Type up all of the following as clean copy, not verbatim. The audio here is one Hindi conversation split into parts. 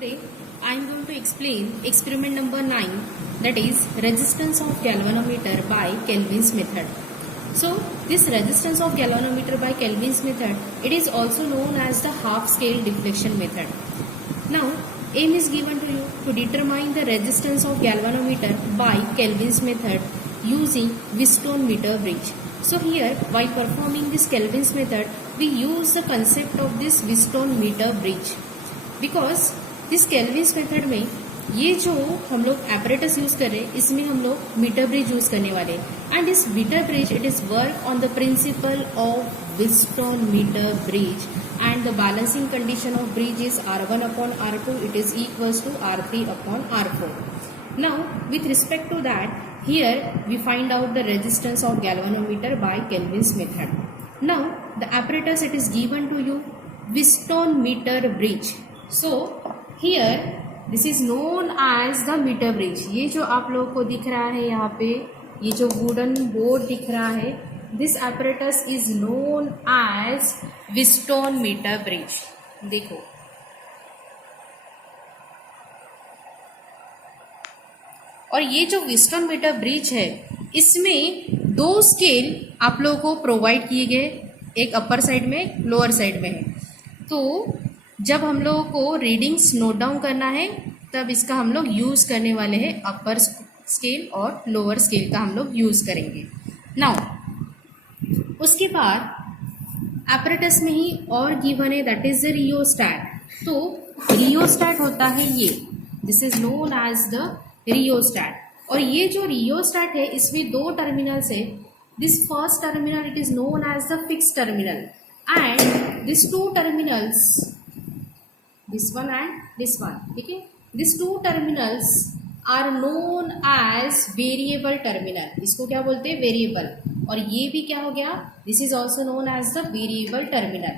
Today I am going to explain experiment number 9, that is resistance of galvanometer by Kelvin's method. So this resistance of galvanometer by Kelvin's method, it is also known as the half scale deflection method. Now aim is given to you to determine the resistance of galvanometer by Kelvin's method using Wheatstone meter bridge. So here while performing this Kelvin's method, we use the concept of this Wheatstone meter bridge, because इस केल्विन्स मेथड में ये जो हम लोग एपरेटस यूज कर रहे हैं, इसमें हम लोग मीटर ब्रिज यूज करने वाले हैं. And this metre bridge it is work on the principle of Wheatstone metre bridge, and the balancing condition of bridge is R1 upon R2, it is equals to R3 upon R4. Now with respect to that, here we find out the resistance of galvanometer by Kelvin's method. Now the apparatus it is given to you Wheatstone metre bridge. So here this is known as the meter bridge. ये जो आप लोगों को दिख रहा है यहाँ पे, ये जो वुडन बोर्ड दिख रहा है, this apparatus is known as Wheatstone meter bridge. देखो और ये जो Wheatstone meter bridge है, इसमें दो स्केल आप लोगों को प्रोवाइड किए गए, एक अपर साइड में एक लोअर साइड में है. तो जब हम लोगों को रीडिंग्स नोट डाउन करना है, तब इसका हम लोग यूज़ करने वाले हैं अपर स्केल और लोअर स्केल का हम लोग यूज़ करेंगे. नाउ उसके बाद एपरेटस में ही और गिवन है, दैट इज द रियोस्टैट. तो रियोस्टैट होता है ये, this is known as the rheostat. और ये जो रियोस्टैट है, इसमें दो टर्मिनल्स है. This first terminal it is known as the fix terminal, and this two terminals, this one and this one, ठीक है. these two terminals are known as variable terminal. इसको क्या बोलते हैं? वेरिएबल. और ये भी क्या हो गया? this is also known as the variable terminal.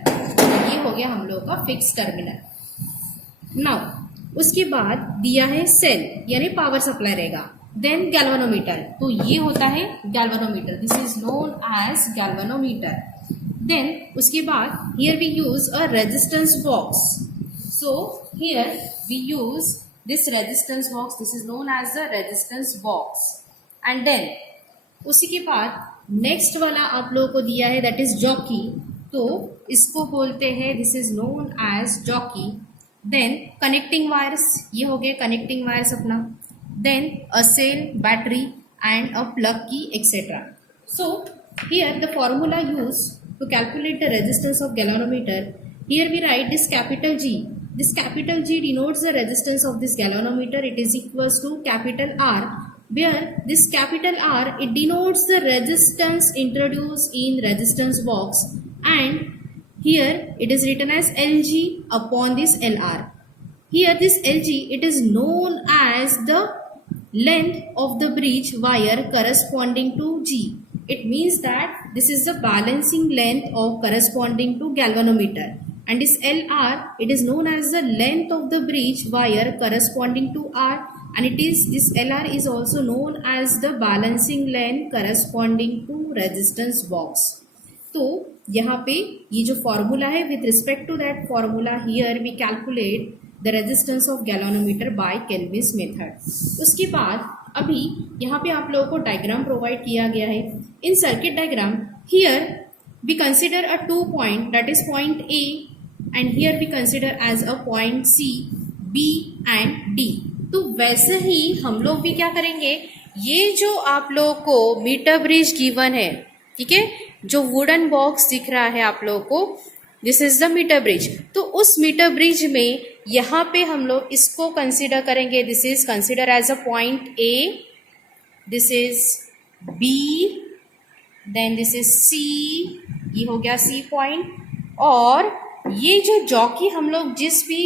ये हो गया हम लोगों का फिक्स टर्मिनल. नाउ उसके बाद दिया है सेल, यानी पावर सप्लाई रहेगा. देन गैल्वेनोमीटर, तो ये होता है galvanometer, this is known as galvanometer. Then उसके बाद here we use a resistance box. So here we use this resistance box, this is known as the resistance box. And then उसी के बाद नेक्स्ट वाला आप लोगों को दिया है, दैट इज जॉकी. तो इसको बोलते हैं, this is known as jockey. Then connecting wires, ये हो गए कनेक्टिंग वायर्स अपना. Then a cell, battery and a plug की etcetera. So here the formula use to calculate the resistance of galvanometer, here we write this capital G. This capital G denotes the resistance of this galvanometer. It is equals to capital R, where this capital R it denotes the resistance introduced in resistance box, and here it is written as Lg upon this Lr. Here this Lg it is known as the length of the bridge wire corresponding to G. It means that this is the balancing length of corresponding to galvanometer. And this LR, it is known as the length of the bridge wire corresponding to R, and it is this LR is also known as the balancing length corresponding to resistance box. तो यहाँ पे ये जो फॉर्मूला है, with respect to that formula here we calculate the resistance of galvanometer by Kelvin's method. उसके बाद अभी यहाँ पे आप लोगों को डायग्राम प्रोवाइड किया गया है. In circuit diagram here we consider a 2 point, that is point A, and here we consider as a point C, B and D. तो वैसे ही हम लोग भी क्या करेंगे, ये जो आप लोगों को मीटर ब्रिज गिवन है, ठीक है, जो वुडन बॉक्स दिख रहा है आप लोगों को, this is the metre bridge. तो उस मीटर ब्रिज में यहाँ पे हम लोग इसको कंसिडर करेंगे, this is consider as a point A, this is B, then this is C, ये हो गया C पॉइंट. और ये जो जॉकी हम लोग जिस भी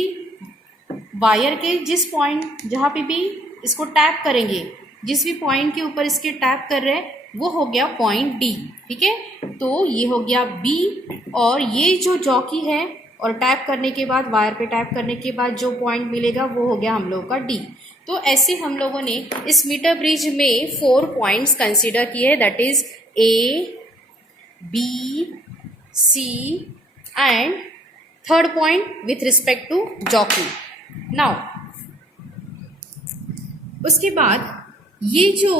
वायर के जिस पॉइंट जहाँ पे भी इसको टैप करेंगे, जिस भी पॉइंट के ऊपर इसके टैप कर रहे हैं, वो हो गया पॉइंट D, ठीक है. तो ये हो गया B, और ये जो जॉकी है और टैप करने के बाद, वायर पे टैप करने के बाद जो पॉइंट मिलेगा वो हो गया हम लोगों का D. तो ऐसे हम लोगों ने इस मीटर ब्रिज में 4 पॉइंट्स कंसिडर किए, that is A, B, C and third point with respect to jockey. Now उसके बाद ये जो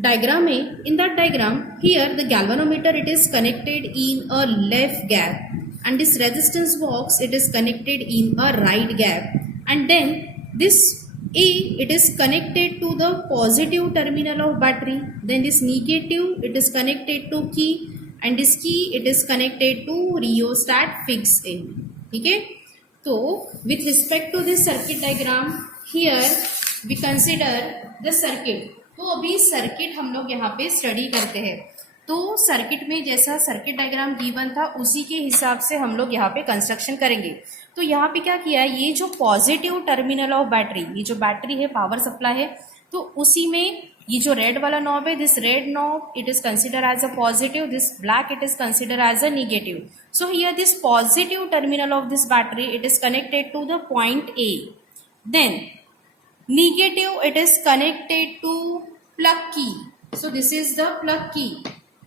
डायग्राम है, in that diagram here the galvanometer it is connected in a left gap and this resistance box it is connected in a right gap, and then this A it is connected to the positive terminal of battery, then this negative it is connected to key, and this key it is connected to rheostat fix in. ठीक है, तो with respect to this circuit diagram here we consider the circuit. तो अभी सर्किट हम लोग यहाँ पे स्टडी करते हैं। तो सर्किट में जैसा सर्किट डायग्राम गिवन था उसी के हिसाब से हम लोग यहाँ पे कंस्ट्रक्शन करेंगे। तो यहाँ पे क्या किया है, ये जो पॉजिटिव टर्मिनल ऑफ बैटरी, ये जो बैटरी है पावर सप्लाई है, तो उसी में ये जो रेड वाला नॉब है, this red knob it is consider as a positive, this black it is consider as a negative. So here this positive terminal of this battery it is connected to the point A. Then negative it is connected to plug key. So this is the plug key.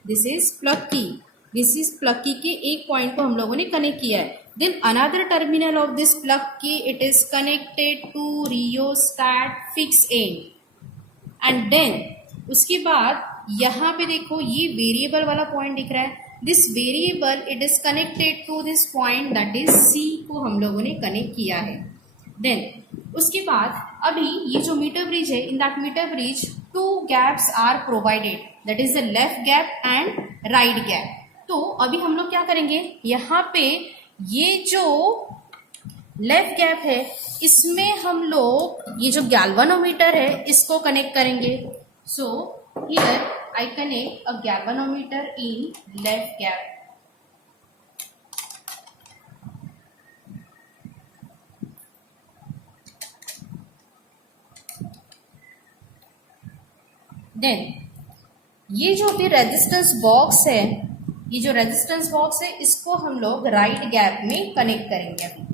This is plug key. This is plug key के एक पॉइंट को हम लोगों ने कनेक्ट किया है. Then another terminal of this plug key it is connected to rheostat fix end. And then उसके बाद यहाँ पे देखो ये वेरिएबल वाला पॉइंट दिख रहा है. This variable it is connected to this point that is C को हम लोगों ने कनेक्ट किया है. देन उसके बाद अभी ये जो मीटर ब्रिज है, in that metre bridge 2 gaps are provided, that is the left gap and right gap. तो अभी हम लोग क्या करेंगे, यहाँ पे ये जो लेफ्ट गैप है इसमें हम लोग ये जो गैल्वेनोमीटर है इसको कनेक्ट करेंगे. So here I connect a galvanometer in left gap. Then ये जो भी रेजिस्टेंस बॉक्स है, ये जो रेजिस्टेंस बॉक्स है इसको हम लोग राइट गैप में कनेक्ट करेंगे अभी.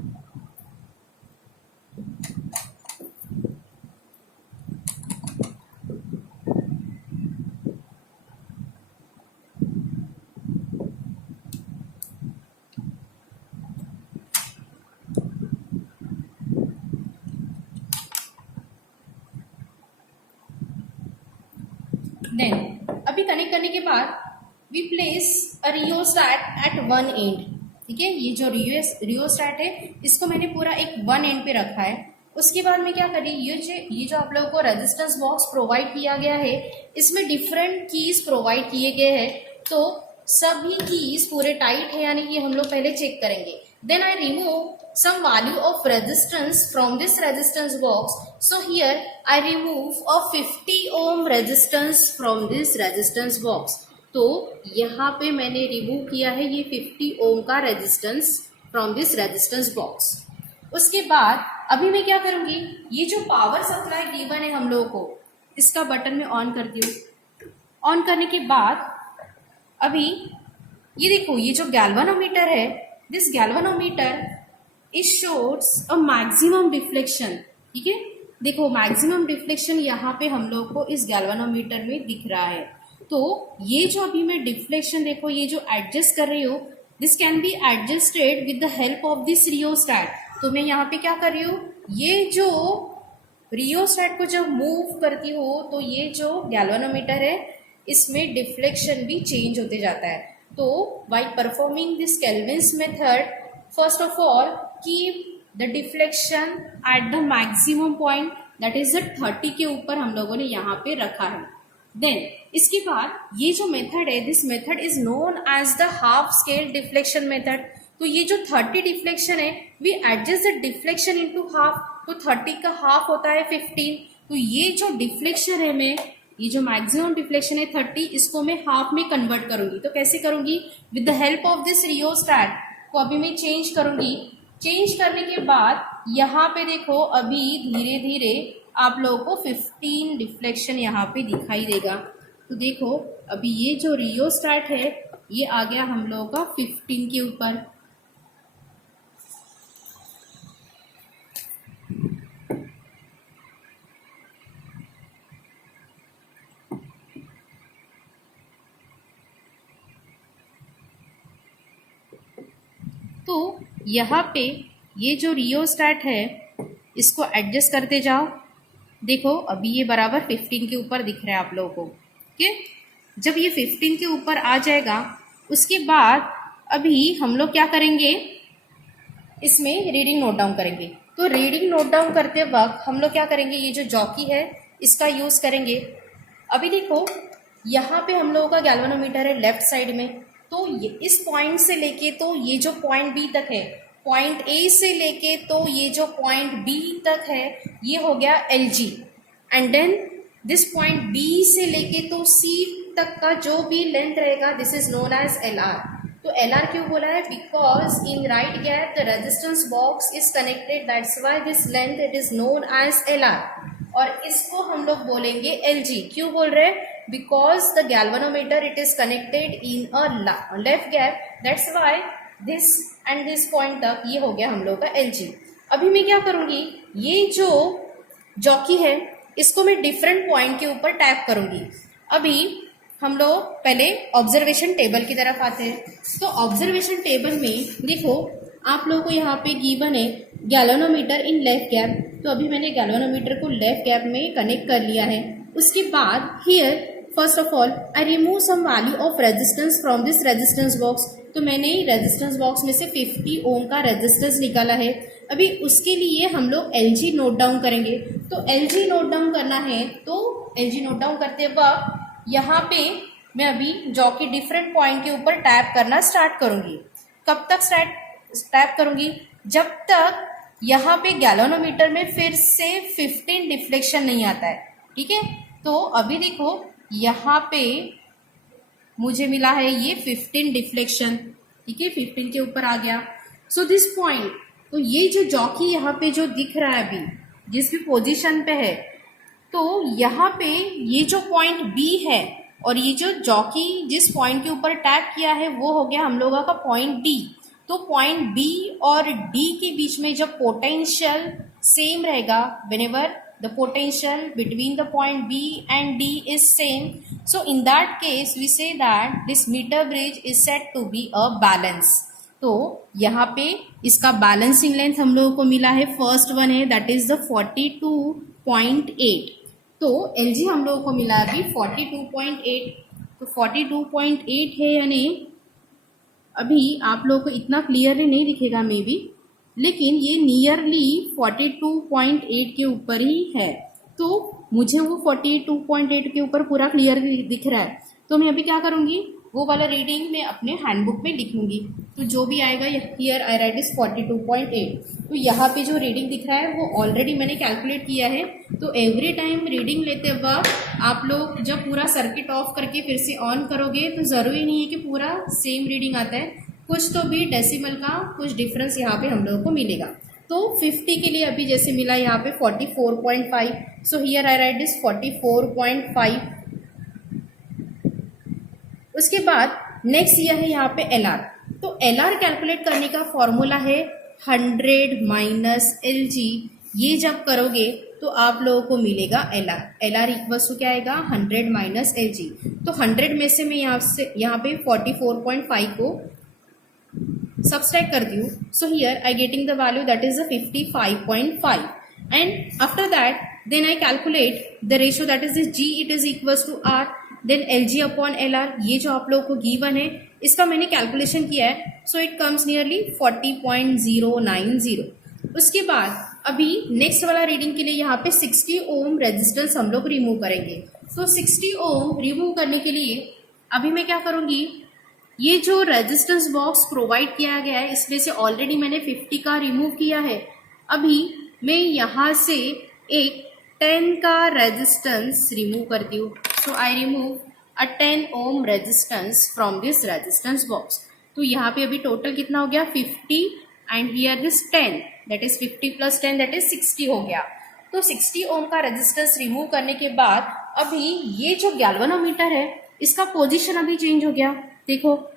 देन अभी कनेक्ट करने के बाद we place a rheostat at one end. ठीक है, ये जो रियोस्टैट है इसको मैंने पूरा एक वन एंड पे रखा है. उसके बाद में क्या करी, ये जो आप लोगों को रेजिस्टेंस बॉक्स प्रोवाइड किया गया है इसमें डिफरेंट कीज प्रोवाइड किए गए हैं. तो सभी कीज पूरे टाइट है यानी कि हम लोग पहले चेक करेंगे. Then I remove some value of resistance from this resistance box. So here I remove a 50 ohm resistance from this resistance box. तो यहाँ पे मैंने रिमूव किया है ये 50 ओम का resistance from this resistance box. उसके बाद अभी मैं क्या करूंगी, ये जो पावर सप्लाई गिवन है हम लोगों को इसका बटन में ऑन करती हूँ. ऑन करने के बाद अभी ये देखो ये जो गैल्वेनोमीटर है, this galvanometer it shows a maximum deflection. ठीक है, देखो मैक्सिमम डिफ्लेक्शन यहाँ पे हम लोग को इस गैल्वेनोमीटर में दिख रहा है. तो ये जो अभी मैं डिफ्लेक्शन देखो ये जो एडजस्ट कर रही हूँ, this can be adjusted with the help of this rheostat. तो मैं यहाँ पे क्या कर रही हूँ, ये जो रियोस्टैट को जब मूव करती हूँ तो ये जो गैल्वेनोमीटर है इसमें डिफ्लेक्शन भी चेंज होते जाता है. तो by performing this Kelvin's method, first of all keep the deflection at the maximum point, that is the 30 के ऊपर हम लोगों ने यहाँ पे रखा है. Then इसके बाद ये जो मेथड है, this method is known as the half scale deflection method. तो ये जो 30 डिफ्लेक्शन है we adjust the deflection into half. तो 30 का हाफ होता है 15. तो ये जो डिफ्लेक्शन है मैं ये जो मैक्सिमम डिफ्लेक्शन है 30 इसको मैं हाफ में कन्वर्ट करूंगी. तो कैसे करूंगी, with the help of this rheostat को अभी मैं चेंज करूंगी. चेंज करने के बाद यहाँ पे देखो अभी धीरे धीरे आप लोगों को 15 डिफ्लेक्शन यहाँ पे दिखाई देगा. तो देखो अभी ये जो रियोस्टैट है ये आ गया हम लोगों का 15 के ऊपर. तो यहाँ पे ये जो रियोस्टैट है इसको एडजस्ट करते जाओ। देखो अभी ये बराबर 15 के ऊपर दिख रहा है आप लोगों को। ओके, जब ये 15 के ऊपर आ जाएगा उसके बाद अभी हम लोग क्या करेंगे, इसमें रीडिंग नोट डाउन करेंगे। तो रीडिंग नोट डाउन करते वक्त हम लोग क्या करेंगे, ये जो जॉकी है इसका यूज करेंगे। अभी देखो यहाँ पे हम लोगों का गैल्वेनोमीटर है लेफ्ट साइड में, तो ये इस पॉइंट से लेके तो ये जो पॉइंट बी तक है, पॉइंट ए से लेके तो ये जो पॉइंट बी तक है ये हो गया L G, and then this point B से लेके तो सी तक का जो भी लेंथ रहेगा this is known as L R. तो एल आर क्यों बोला है, because in right gap the resistance box is connected, that's why this length it is known as L R. और इसको हम लोग बोलेंगे एल जी। क्यों बोल रहे हैं, because the galvanometer it is connected in a left gap, that's why this and this point तक ये हो गया हम लोग का एल जी। अभी मैं क्या करूंगी, ये जो जॉकी है इसको मैं डिफरेंट पॉइंट के ऊपर टैप करूंगी। अभी हम लोग पहले ऑब्जर्वेशन टेबल की तरफ आते हैं। तो ऑब्जर्वेशन टेबल में देखो आप लोगों को यहाँ पे गिवन है गैल्वेनोमीटर इन लेफ्ट गैप। तो अभी मैंने गैल्वेनोमीटर को लेफ्ट गैप में कनेक्ट कर लिया है। उसके बाद here first of all I remove some value of resistance from this resistance box. तो मैंने रेजिस्टेंस बॉक्स में से 50 ओम का रेजिस्टेंस निकाला है। अभी उसके लिए हम लोग LG नोट डाउन करेंगे। तो LG नोट डाउन करना है, तो LG नोट डाउन करते वक्त यहाँ पे मैं अभी जॉकी डिफरेंट पॉइंट के ऊपर टैप करना स्टार्ट करूंगी। कब तक टैप करूंगी, जब तक यहाँ पे गैल्वेनोमीटर में फिर से 15 डिफ्लेक्शन नहीं आता है। ठीक है, तो अभी देखो यहाँ पे मुझे मिला है ये 15 डिफ्लेक्शन। ठीक है, 15 के ऊपर आ गया। सो दिस पॉइंट, तो ये जो जॉकी यहाँ पे जो दिख रहा है अभी जिस भी पोजीशन पे है, तो यहाँ पे ये जो पॉइंट बी है और ये जो जॉकी जिस पॉइंट के ऊपर टैप किया है वो हो गया हम लोगों का पॉइंट डी। तो पॉइंट बी और डी के बीच में जब पोटेंशियल सेम रहेगा, whenever the potential between the point B and D is same, so in that case we say that this meter bridge is said to be a balance। तो यहाँ पे इसका बैलेंसिंग लेंथ हम लोगों को मिला है, फर्स्ट वन है दैट इज द 42.8। तो LG हम लोगों को मिला अभी 42.8। तो 42.8 है, यानी अभी आप लोगों को इतना क्लियरली नहीं दिखेगा मे बी, लेकिन ये नियरली 42.8 के ऊपर ही है। तो मुझे वो 42.8 के ऊपर पूरा क्लियर दिख रहा है। तो मैं अभी क्या करूँगी, वो वाला रीडिंग मैं अपने हैंडबुक में लिखूंगी। तो जो भी आएगा हियर आई राइट इज 42.8। तो यहाँ पे जो रीडिंग दिख रहा है वो ऑलरेडी मैंने कैलकुलेट किया है। तो एवरी टाइम रीडिंग लेते वक्त आप लोग जब पूरा सर्किट ऑफ करके फिर से ऑन करोगे तो ज़रूरी नहीं है कि पूरा सेम रीडिंग आता है, कुछ तो भी डेसिमल का कुछ डिफरेंस यहाँ पे हम लोगों को मिलेगा। तो 50 के लिए अभी जैसे मिला यहाँ पे 44.5, सो हियर आई राइट दिस 44.5। उसके बाद नेक्स्ट यह है यहाँ पे LR। तो LR कैलकुलेट करने का फॉर्मूला है 100 माइनस LG। ये जब करोगे तो आप लोगों को मिलेगा LR। LR इक्वल्स टू क्या आएगा, 100 माइनस LG। तो 100 में से मैं यहाँ पे 44.5 को subtract करती हूँ। So here I getting the value that is a 55.5, and after that then I calculate the ratio that is this G, it is equals to R, then LG upon LR। ये जो आप लोगों को गिवन है इसका मैंने कैलकुलेशन किया है, so it comes nearly 40.090। उसके बाद अभी नेक्स्ट वाला रीडिंग के लिए यहाँ पे 60 ओम रेजिस्टेंस हम लोग रिमूव करेंगे। तो 60 ओम रिमूव करने के लिए अभी मैं क्या करूँगी, ये जो रेजिस्टेंस बॉक्स प्रोवाइड किया गया है इसमें से ऑलरेडी मैंने 50 का रिमूव किया है। अभी मैं यहाँ से एक 10 का रेजिस्टेंस रिमूव करती हूँ। So I remove a 10 ohm resistance from this resistance box. तो यहाँ पे अभी टोटल कितना हो गया, 50, and here this 10 that is 50 plus 10 that is 60 हो गया। तो 60 ओम का रेजिस्टेंस रिमूव करने के बाद अभी ये जो गैल्वेनोमीटर है इसका पोजीशन अभी चेंज हो गया। देखो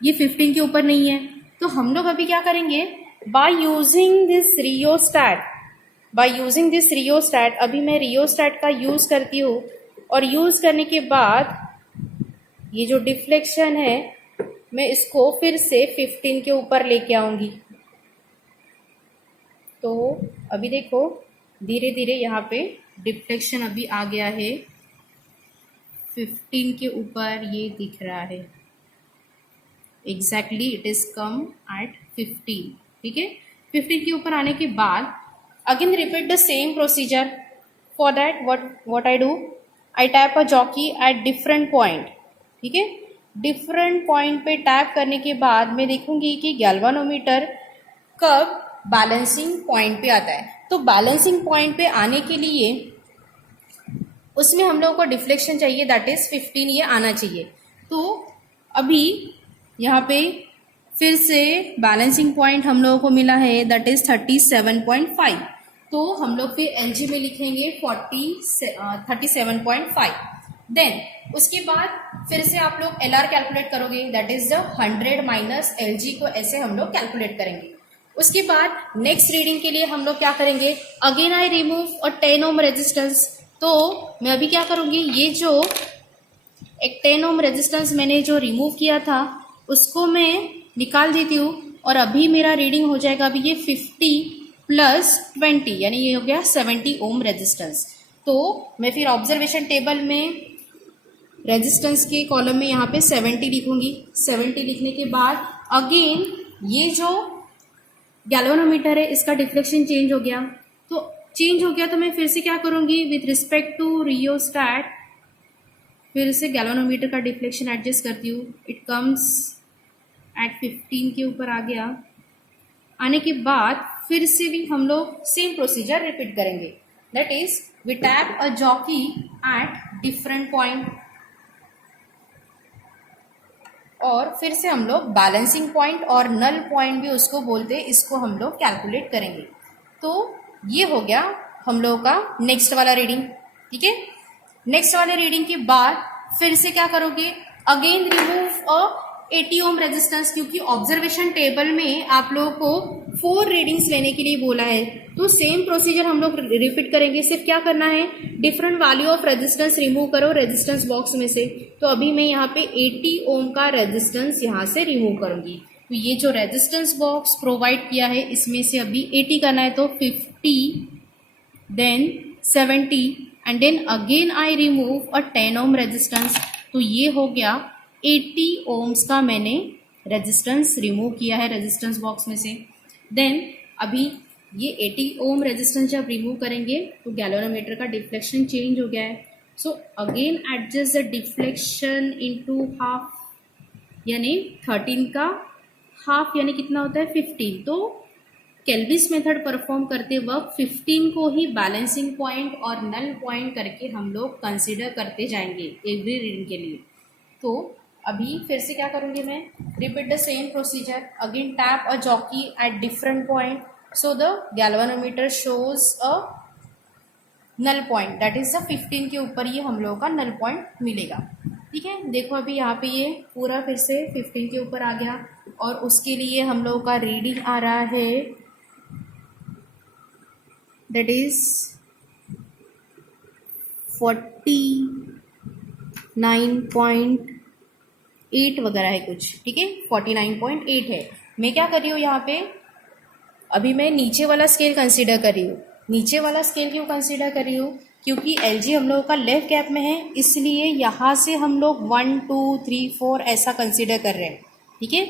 ये 15 के ऊपर नहीं है। तो हम लोग अभी क्या करेंगे, बाय यूजिंग दिस रियोस्टैट, अभी मैं रियोस्टैट का यूज करती हूँ, और यूज करने के बाद ये जो डिफ्लेक्शन है मैं इसको फिर से 15 के ऊपर लेके आऊंगी। तो अभी देखो धीरे धीरे यहाँ पे डिफ्लेक्शन अभी आ गया है 15 के ऊपर, ये दिख रहा है exactly it is come at 15। ठीक है, 15 के ऊपर आने के बाद again repeat the same procedure. For that what I do, I tap a jockey at different point. ठीक है, डिफरेंट पॉइंट पे टैप करने के बाद मैं देखूंगी कि गैल्वानोमीटर कब बैलेंसिंग पॉइंट पे आता है। तो बैलेंसिंग पॉइंट पे आने के लिए उसमें हम लोगों को डिफ्लेक्शन चाहिए, दैट इज 15 ये आना चाहिए। तो अभी यहाँ पे फिर से बैलेंसिंग पॉइंट हम लोगों को मिला है, दैट इज 37.5। तो हम लोग फिर एलजी में लिखेंगे 37.5। देन उसके बाद फिर से आप लोग एलआर कैलकुलेट करोगे, that is the 100 minus LG को ऐसे हम लोग कैलकुलेट करेंगे। उसके बाद नेक्स्ट रीडिंग के लिए हम लोग क्या करेंगे, अगेन आई रिमूव और 10 ओम रेजिस्टेंस। तो मैं अभी क्या करूंगी, ये जो एक 10 ओम रेजिस्टेंस मैंने जो रिमूव किया था उसको मैं निकाल देती हूँ और अभी मेरा रीडिंग हो जाएगा, अभी ये 50 प्लस 20 यानी ये हो गया 70 ओम रेजिस्टेंस। तो मैं फिर ऑब्जर्वेशन टेबल में रेजिस्टेंस के कॉलम में यहाँ पे 70 लिखूंगी। 70 लिखने के बाद अगेन ये जो गैल्वेनोमीटर है इसका डिफ्लेक्शन चेंज हो गया, तो चेंज हो गया तो मैं फिर से क्या करूंगी, विथ रिस्पेक्ट टू रियोस्टैट फिर से गैल्वेनोमीटर का डिफ्लेक्शन एडजस्ट करती हूँ। इट कम्स एट 15 के ऊपर आ गया। आने के बाद फिर से भी हम लोग सेम प्रोसीजर रिपीट करेंगे, that is we tap a jockey at different point और फिर से हम लोग बैलेंसिंग पॉइंट और नल पॉइंट भी उसको बोलते हैं, इसको हम लोग कैलकुलेट करेंगे। तो ये हो गया हम लोगों का नेक्स्ट वाला रीडिंग। ठीक है, नेक्स्ट वाले रीडिंग के बाद फिर से क्या करोगे, again remove a 80 ohm resistance, क्योंकि ऑब्जर्वेशन टेबल में आप लोगों को 4 रीडिंग्स लेने के लिए बोला है। तो सेम प्रोसीजर हम लोग रिपीट करेंगे, सिर्फ क्या करना है, different value of resistance remove करो रेजिस्टेंस बॉक्स में से। तो अभी मैं यहाँ पे 80 ओम का रेजिस्टेंस यहाँ से रिमूव करूंगी। तो ये जो रेजिस्टेंस बॉक्स प्रोवाइड किया है इसमें से अभी 80 करना है, तो 50 then 70 and then again I remove a 10 ohm resistance. तो ये हो गया 80 ओम्स का मैंने रेजिस्टेंस रिमूव किया है रेजिस्टेंस बॉक्स में से। देन अभी ये 80 ओम रेजिस्टेंस जब रिमूव करेंगे तो गैल्वेनोमीटर का डिफ्लेक्शन चेंज हो गया है। So again adjust the deflection into half, यानी 13 का हाफ यानी कितना होता है 15। तो केल्विस मेथड परफॉर्म करते वक्त 15 को ही बैलेंसिंग पॉइंट और नल पॉइंट करके हम लोग कंसिडर करते जाएंगे एवरी रीडिंग के लिए। तो अभी फिर से क्या करूँगी मैं, repeat the same procedure, again tap a jockey at different point so the galvanometer shows a null point, that is the 15 के ऊपर ये हम लोगों का नल पॉइंट मिलेगा। ठीक है, देखो अभी यहाँ पे ये पूरा फिर से 15 के ऊपर आ गया और उसके लिए हम लोगों का रीडिंग आ रहा है, दैट इज 49.8 वगैरह है कुछ। ठीक है, 49.8 है। मैं क्या कर रही हूँ यहाँ पे, अभी मैं नीचे वाला स्केल कंसीडर कर रही हूँ। नीचे वाला स्केल क्यों कंसीडर कर रही हूँ, क्योंकि एलजी हम लोगों का लेफ्ट गैप में है, इसलिए यहाँ से हम लोग 1 2 3 4 ऐसा कंसीडर कर रहे हैं। ठीक है,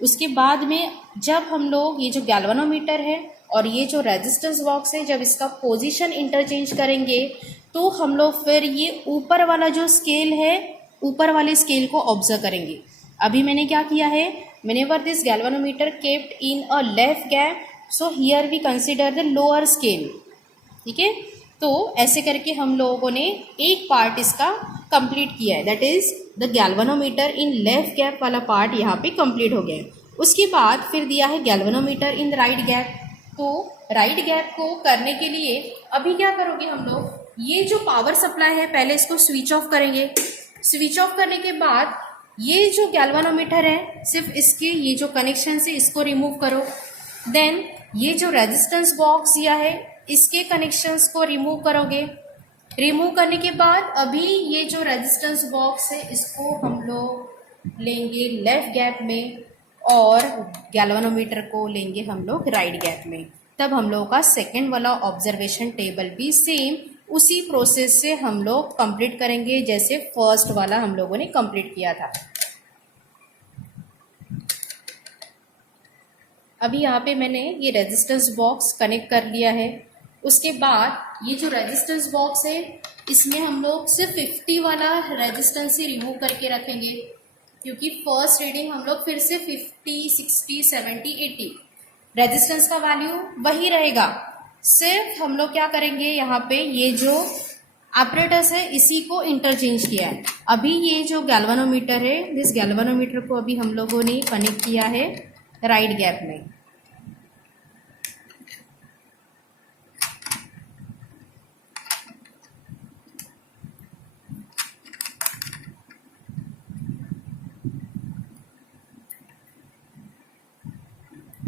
उसके बाद में जब हम लोग ये जो गैल्वेनोमीटर है और ये जो रेजिस्टेंस बॉक्स है, जब इसका पोजीशन इंटरचेंज करेंगे तो हम लोग फिर ये ऊपर वाला जो स्केल है, ऊपर वाले स्केल को ऑब्जर्व करेंगे। अभी मैंने क्या किया है, whenever this galvanometer kept in a left gap, so here we consider the lower scale। ठीक है, तो ऐसे करके हम लोगों ने एक पार्ट इसका कंप्लीट किया है, that is the galvanometer in left gap वाला पार्ट यहाँ पे कंप्लीट हो गया है। उसके बाद फिर दिया है गैल्वेनोमीटर इन राइट गैप। तो राइट गैप को करने के लिए अभी क्या करोगे हम लोग, ये जो पावर सप्लाई है पहले इसको स्विच ऑफ करेंगे। स्विच ऑफ करने के बाद ये जो गैल्वेनोमीटर है सिर्फ इसके ये जो कनेक्शन है इसको रिमूव करो। देन ये जो रेजिस्टेंस बॉक्स दिया है इसके कनेक्शंस को रिमूव करोगे। रिमूव करने के बाद अभी ये जो रेजिस्टेंस बॉक्स है इसको हम लोग लेंगे लेफ्ट गैप में और गैल्वेनोमीटर को लेंगे हम लोग राइट गैप में। तब हम लोगों का सेकेंड वाला ऑब्जर्वेशन टेबल भी सेम उसी प्रोसेस से हम लोग कंप्लीट करेंगे जैसे फर्स्ट वाला हम लोगों ने कंप्लीट किया था। अभी यहाँ पे मैंने ये रेजिस्टेंस बॉक्स कनेक्ट कर लिया है। उसके बाद ये जो रेजिस्टेंस बॉक्स है इसमें हम लोग सिर्फ 50 वाला रेजिस्टेंस ही रिमूव करके रखेंगे, क्योंकि फर्स्ट रीडिंग हम लोग फिर से 50, 60, 70, 80 रेजिस्टेंस का वैल्यू वही रहेगा। सिर्फ हम लोग क्या करेंगे, यहाँ पे ये जो ऑपरेटस है इसी को इंटरचेंज किया है। अभी ये जो गैल्वेनोमीटर है, दिस गैल्वेनोमीटर को अभी हम लोगों ने कनेक्ट किया है राइट गैप में।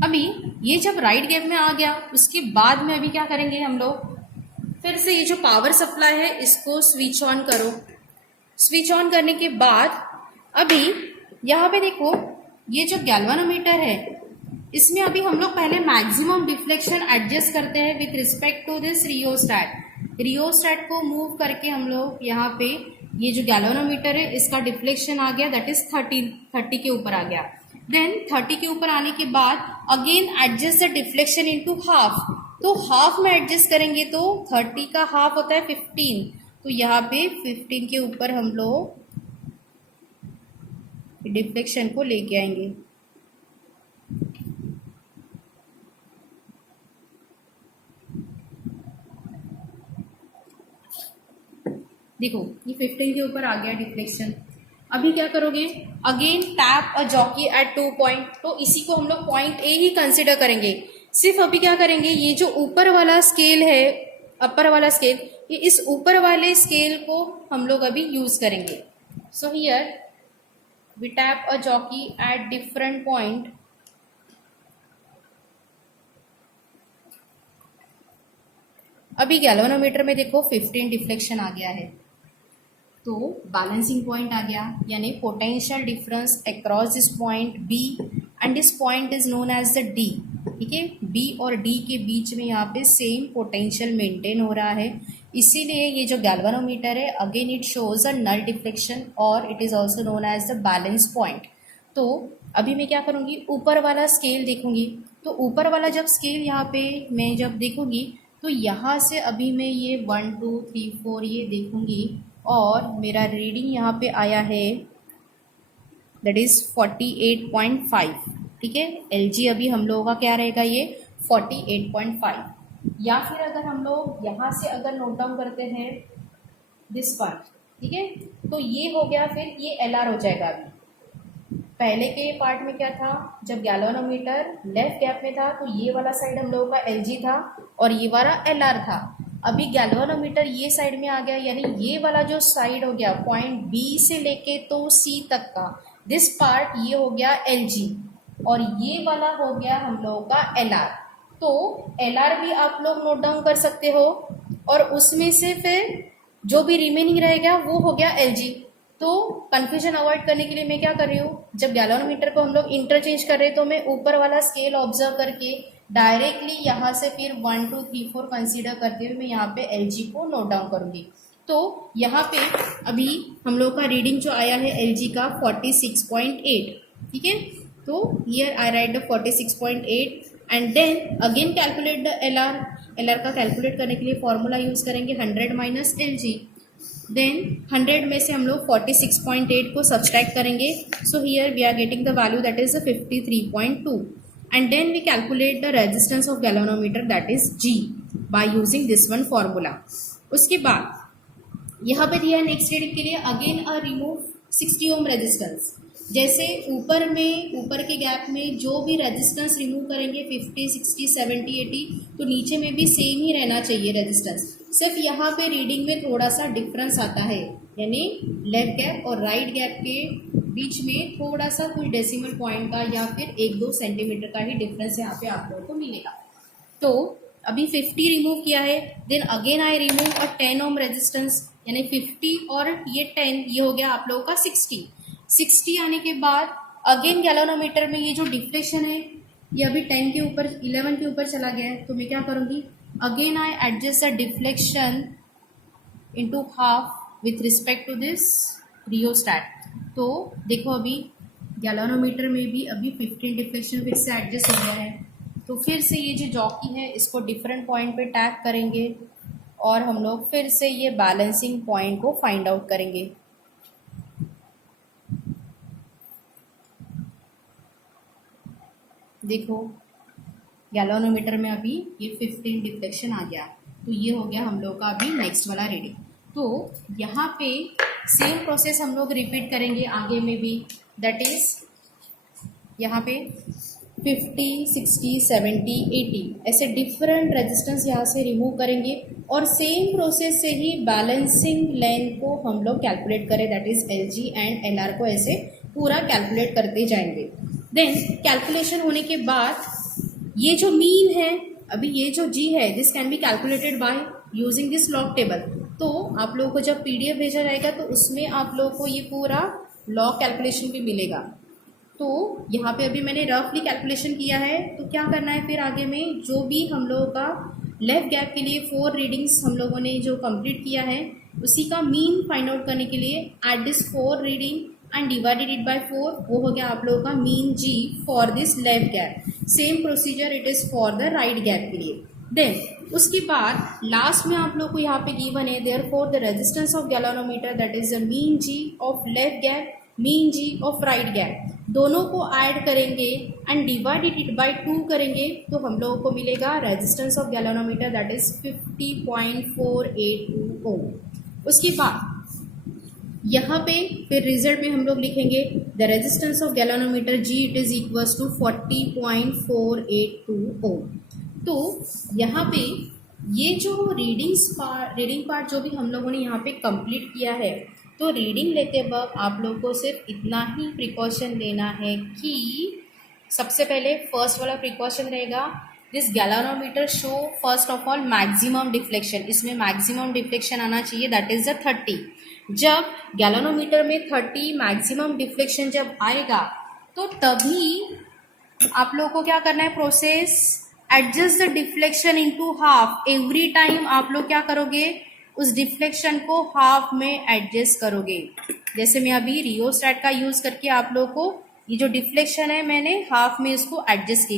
अभी ये जब राइट गैप में आ गया उसके बाद में अभी क्या करेंगे हम लोग, फिर से ये जो पावर सप्लाई है इसको स्विच ऑन करो। स्विच ऑन करने के बाद अभी यहाँ पे देखो ये जो गैल्वेनोमीटर है इसमें अभी हम लोग पहले मैक्सिमम डिफ्लेक्शन एडजस्ट करते हैं with respect to this rheostat. Rheostat को मूव करके हम लोग यहाँ पे ये जो गैल्वेनोमीटर है इसका डिफ्लेक्शन आ गया, दैट इज 30 के ऊपर आ गया। देन 30 के ऊपर आने के बाद again adjust the deflection into half. तो हाफ में एडजस्ट करेंगे तो 30 का हाफ होता है 15, तो यहाँ पे 15 के ऊपर हम लोग डिफ्लेक्शन को लेके आएंगे। देखो ये 15 के ऊपर आ गया डिफ्लेक्शन। अभी क्या करोगे, again tap a jockey eight 2 point, तो इसी को हम लोग पॉइंट ए ही कंसिडर करेंगे। सिर्फ अभी क्या करेंगे, ये जो ऊपर वाला स्केल है, अपर वाला स्केल, ये इस ऊपर वाले स्केल को हम लोग अभी यूज करेंगे। So here we tap a jockey at different point. अभी गैल्वेनोमीटर में देखो 15 डिफ्लेक्शन आ गया है, तो बैलेंसिंग पॉइंट आ गया, यानी potential difference across this point B and this point is known as the D. ठीक है, बी और डी के बीच में यहाँ पे सेम पोटेंशियल मेंटेन हो रहा है, इसीलिए ये जो गैल्वेनोमीटर है again it shows a null deflection और it is also known as the balance point. तो अभी मैं क्या करूँगी, ऊपर वाला स्केल देखूंगी। तो ऊपर वाला जब स्केल यहाँ पे मैं जब देखूंगी तो यहाँ से अभी मैं ये 1, 2, 3, 4 ये देखूंगी और मेरा रीडिंग यहाँ पे आया है दैट इज 48.5। ठीक है, LG अभी हम लोगों का क्या रहेगा, ये 48.5। या फिर अगर हम लोग यहाँ से अगर नोट डाउन करते हैं दिस पार्ट, ठीक है, तो ये हो गया, फिर ये LR हो जाएगा। अभी पहले के पार्ट में क्या था, जब गैल्वेनोमीटर लेफ्ट गैप में था तो ये वाला साइड हम लोगों का LG था और ये वाला LR था। अभी गैल्वेनोमीटर ये साइड में आ गया, यानी ये वाला जो साइड हो गया पॉइंट B से लेके तो C तक का, दिस पार्ट ये हो गया LG और ये वाला हो गया हम लोगों का LR। तो LR भी आप लोग नोट डाउन कर सकते हो और उसमें से फिर जो भी रिमेनिंग रहेगा वो हो गया LG। तो कंफ्यूजन अवॉइड करने के लिए मैं क्या कर रही हूँ, जब गैल्वेनोमीटर को हम लोग इंटरचेंज कर रहे हैं तो मैं ऊपर वाला स्केल ऑब्जर्व करके डायरेक्टली यहाँ से फिर 1, 2, 3, 4 कंसीडर करते हुए मैं यहाँ पे LG को नोट डाउन करूंगी। तो यहाँ पे अभी हम लोग का रीडिंग जो आया है LG का 46.8। ठीक है, तो here I write the 46.8 and then again calculate the LR का कैलकुलेट करने के लिए फॉर्मूला यूज करेंगे 100 माइनस LG। देन 100 में से हम लोग 46.8 को सब्सट्रैक्ट करेंगे, so here we are getting the value that is 53.2 and then we calculate the resistance of galvanometer that is G by using this one formula। उसके बाद यहाँ पे दिया है नेक्स्ट रीडिंग के लिए अगेन रिमूव 60 ओम रेजिस्टेंस। जैसे ऊपर में, ऊपर के गैप में जो भी रेजिस्टेंस रिमूव करेंगे 50, 60, 70, 80, तो नीचे में भी सेम ही रहना चाहिए रेजिस्टेंस। सिर्फ यहाँ पे रीडिंग में थोड़ा सा डिफरेंस आता है, यानी लेफ्ट गैप और राइट गैप के बीच में थोड़ा सा कुछ डेसिमल पॉइंट का या फिर 1-2 सेंटीमीटर का ही डिफरेंस यहाँ पे आप लोगों को मिलेगा। तो अभी 50 रिमूव किया है, then again I remove a 10 ohm resistance, यानी 50 और ये 10, ये हो गया आप लोगों का 60 आने के बाद अगेन गैल्वेनोमीटर में ये जो डिफ्लेक्शन है ये अभी 10 के ऊपर 11 के ऊपर चला गया है, तो मैं क्या करूँगी, again I adjust the deflection into half with respect to this rheostat. तो देखो अभी गैल्वेनोमीटर में भी अभी 15 डिफ्लेक्शन फिर से एडजस्ट हो गया है। तो फिर से ये जो जॉकी है इसको डिफरेंट पॉइंट पे टैप करेंगे और हम लोग फिर से ये बैलेंसिंग पॉइंट को फाइंड आउट करेंगे। देखो गैल्वेनोमीटर में अभी ये 15 डिफ्लेक्शन आ गया, तो ये हो गया हम लोग का अभी नेक्स्ट वाला रीडिंग। तो यहाँ पे सेम प्रोसेस हम लोग रिपीट करेंगे आगे में भी, दैट इज यहाँ पे 50, 60, 70, 80 ऐसे डिफरेंट रेजिस्टेंस यहाँ से रिमूव करेंगे और सेम प्रोसेस से ही बैलेंसिंग लेंथ को हम लोग कैलकुलेट करें, that is LG and LR को ऐसे पूरा कैलकुलेट करते जाएंगे। देन कैलकुलेशन होने के बाद ये जो मीन है, अभी ये जो G है, this can be calculated by using this log table. तो आप लोगों को जब PDF भेजा जाएगा तो उसमें आप लोगों को ये पूरा लॉग कैलकुलेशन भी मिलेगा। तो यहाँ पे अभी मैंने रफली कैलकुलेशन किया है, तो क्या करना है फिर आगे में, जो भी हम लोगों का लेफ्ट गैप के लिए 4 रीडिंग्स हम लोगों ने जो कंप्लीट किया है उसी का मीन फाइंड आउट करने के लिए at this 4 reading and divided it by 4, वो हो गया आप लोगों का mean G for this left gap. Same procedure it is for the right gap के लिए। देन उसके बाद लास्ट में आप लोग को यहाँ पे गिवन है, therefore the resistance of galvanometer that is the mean G of left gap, mean G of right gap, दोनों को ऐड करेंगे एंड डिवाइडेड इट बाय 2 करेंगे, तो हम लोगों को मिलेगा resistance of galvanometer that is 50.482 ओम। उसके बाद यहाँ पे फिर रिजल्ट में हम लोग लिखेंगे the resistance of galvanometer G it is equals to 40.482 ohm. तो यहाँ पे ये जो रीडिंग पार्ट जो भी हम लोगों ने यहाँ पे कंप्लीट किया है, तो रीडिंग लेते वक्त आप लोग को सिर्फ इतना ही प्रिकॉशन लेना है कि सबसे पहले फर्स्ट वाला प्रिकॉशन रहेगा, this galvanometer show first of all maximum deflection, इसमें मैक्सिमम डिफ्लेक्शन आना चाहिए दैट इज द 30। जब गैल्वेनोमीटर में 30 मैक्सिमम डिफ्लेक्शन जब आएगा तो तभी आप लोग को क्या करना है, process adjust the deflection into half. Every time आप लोग क्या करोगे, उस डिफ्लेक्शन को हाफ में एडजस्ट करोगे। जैसे मैं अभी रियोस्टैट का यूज करके आप लोग को ये जो डिफ्लेक्शन है मैंने हाफ में इसको एडजस्ट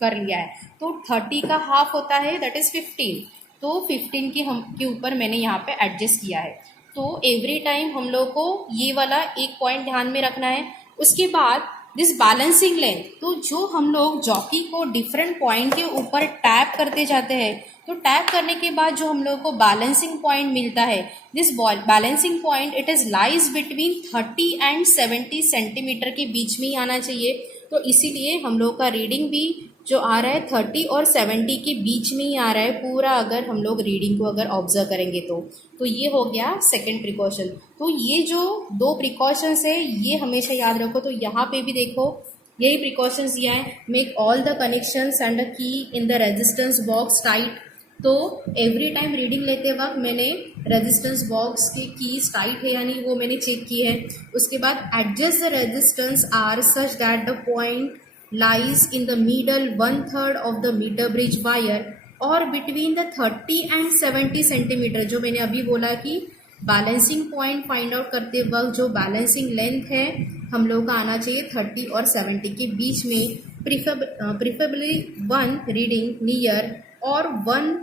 कर लिया है, तो 30 का हाफ होता है दैट इज 15, तो 15 के ऊपर मैंने यहाँ पे एडजस्ट किया है। तो एवरी टाइम हम लोग को ये वाला एक पॉइंट ध्यान में रखना है। उसके बाद दिस बैलेंसिंग लेंथ, तो जो हम लोग जॉकी को डिफरेंट पॉइंट के ऊपर टैप करते जाते हैं, तो टैप करने के बाद जो हम लोग को बैलेंसिंग पॉइंट मिलता है, this balancing point it is lies between 30 and 70 centimetre के बीच में ही आना चाहिए। तो इसीलिए हम लोग का रीडिंग भी जो आ रहा है 30 और 70 के बीच में ही आ रहा है पूरा, अगर हम लोग रीडिंग को अगर ऑब्जर्व करेंगे तो ये हो गया सेकंड प्रिकॉशन। तो ये जो 2 प्रिकॉशंस है ये हमेशा याद रखो। तो यहाँ पे भी देखो यही प्रिकॉशंस दिया है, make all the connections and the key in the resistance box tight. तो एवरी टाइम रीडिंग लेते वक्त मैंने रेजिस्टेंस बॉक्स की कीज टाइट है यानी वो मैंने चेक की है। उसके बाद adjust the resistance R such that the point lies in the middle 1/3 of the meter bridge wire और between the 30 and 70 सेंटीमीटर। जो मैंने अभी बोला कि बैलेंसिंग पॉइंट फाइंड आउट करते वक्त जो बैलेंसिंग लेंथ है हम लोग का आना चाहिए 30 और 70 के बीच में, प्रिफरेबली 1 रीडिंग नियर और 1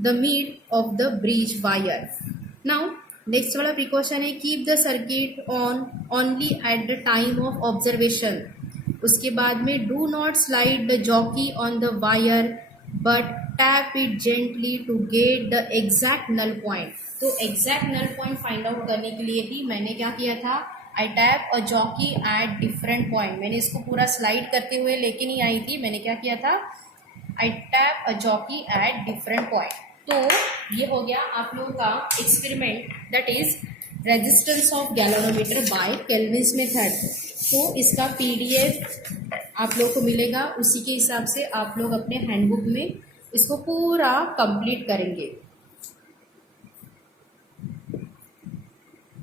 the mid of the bridge wire. Now next वाला प्रिकॉशन है, keep the circuit on only at the time of observation. उसके बाद में do not slide the jockey on the wire but tap it gently to get the exact null point. तो exact null point find out करने के लिए ही मैंने क्या किया था, I tap a jockey at different point. मैंने इसको पूरा स्लाइड करते हुए लेके नहीं आई थी, मैंने क्या किया था, I tap a jockey at different point. तो ये हो गया आप लोगों का experiment that is resistance of galvanometer by Kelvin's method. तो इसका PDF आप लोग को मिलेगा, उसी के हिसाब से आप लोग अपने हैंडबुक में इसको पूरा कंप्लीट करेंगे।